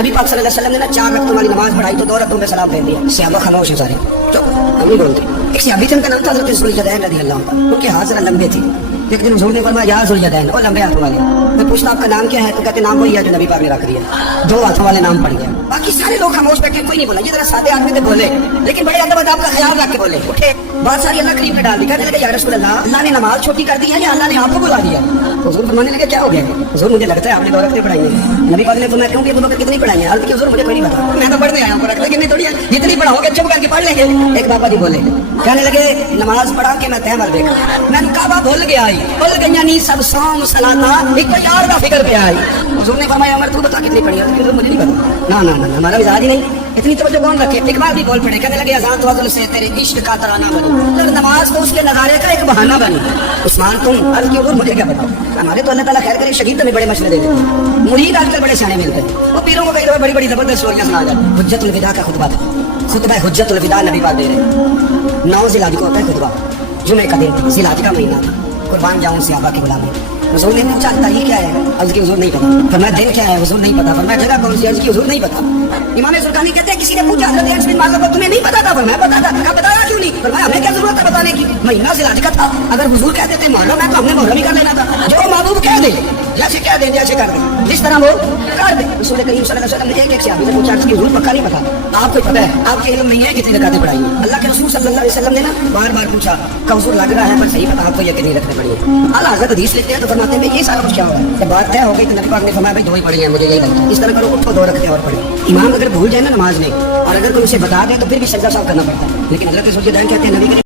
नबी पाक सल्लल्लाहु अलैहि वसल्लम ने ना 4 रकअतों वाली नमाज पढ़ाई तो 2 रकअतों में सलाम फेर दिया। सहाबा खामोश है सारे, चुप, हम नहीं बोलते। एक सहाबी थे, उनका नाम था हज़रत ज़ुल्यदैन रज़ियल्लाहु अन्हु। उनके हाथ जरा लंबे थे। एक दिन हुजूर ने फरमाया या ज़ुल्यदैन, ओ लंबे हाथों वाले। मैं पूछता आपका नाम क्या है? तो कहते नाम वही है जो नबी पाक ने रख दिया। 2 हाथों वाले नाम पड़ गया। बाकी सारे लोग खामोश बैठे, कोई नहीं बोला। ये जरा सादे आदमी थे, बोले, लेकिन बड़े अदब अदाब का ख्याल रख के बोले। उठे, बात सारी अल्लाह करीम पे डाल दी। कहने लगे या रसूल अल्लाह, अल्लाह ने नमाज छोटी कर दी है या अल्लाह ने आपको बुला दिया? हुजूर फरमाने लगे क्या हो गया? हुजूर मुझे लगता है आपने 2 रकअतें पढ़ाई हैं। नबी पाक ने फरमाया क्यों कि अबू बकर कितनी पढ़ाई है? अर्ज़ की हुजूर मुझे कोई नहीं पता, मैं तो पढ़ने आया हूं, रखते कि नहीं थोड़ी है, जितनी पढ़ाओगे चुप करके पढ़ लेंगे। एक बाबा जी बोले, कहने लगे नमाज पढ़ा के मैं तैमर देखा, मैं काबा भूल गया आई, भूल गई नहीं सब सोम सलाता एक यार का फिक्र पे आई। हुजूर ने फरमाया उमर तू बता कितनी पढ़ी है? हुजूर मुझे नहीं पता। ना ना ना हमारा मिजाज ही नहीं, इतनी तवज्जो कौन रखे? इकबाल भी बोल पड़े, कहने लगे अज़ान तो अज़ल से तेरे इश्क का तराना बनी, और नमाज तो उसके नज़ारे का एक बहाना बनी। उस्मान तुम अर्ज़ की हुजूर मुझे क्या बताओ? हमारे तो अल्लाह ताला खैर करे, शहीद तुम्हें बड़े मशवरे देते हैं, मुरीद आजकल बड़े सियाने मिलते हैं, वो पीरों को कई बड़ी बड़ी जबरदस्त स्टोरियां सुना जाती। हुज्जतुल विदा का खुतबा था, खुतबा हुज्जतुल विदा नबी पाक दे रहे। 9 ज़िलहज को होता है खुतबा, जुमे का दिन, ज़िलहज का महीना था। कुर्बान जाऊं सहाबा की गुलामी। हुजूर ने पूछा तारीख क्या है? अर्ज़ की हुजूर नहीं पता। फरमाया दिन क्या है? हुजूर नहीं पता। फरमाया जगह कौन सी? अर्ज़ की हुजूर नहीं पता। इमाम ज़ुरकानी कहते हैं किसी ने पूछा हज़रत अनस बिन मालिक को तुम्हें नहीं पता था? फरमाया पता था। कहा बताया क्यों नहीं? फरमाया हमें क्या जरूरत है बताने की, महीना ज़िलहज का था। अगर हुजूर कहते थे मुहर्रम है तो हमने मुहर्रम ही कर लेना था। जो महबूब कह दे, जैसे कह दें जैसे कर दें, जिस तरह वो कर दे। रसूल करीम सल्लल्लाहु अलैहि वसल्लम ने एक सहाबी से पूछा कि हुजूर पक्का नहीं पता? आपको पता है? आपके इल्म नहीं है कितनी रकातें पढ़ाई? अल्लाह के रसूल सल्लल्लाहु अलैहि वसल्लम ने ना बार बार पूछा का हुजूर लग रहा है पर सही पता आपको यकीन नहीं रखने पड़ी। आला हज़रत हदीस लिखते हैं तो फरमाते हैं ये सारा कुछ क्या होगा? जब बात तय हो गई तो नबी पाक ने फरमाया भाई 2 ही पढ़ी है, मुझे यही लगता है। इस तरह करो, उठो 2 रखते और पढ़े। इमाम अगर भूल जाए ना नमाज में और अगर कोई उसे बता दे तो फिर भी सजदा साफ करना पड़ता है, लेकिन हज़रत ज़ुल्यदैन कहते हैं नबी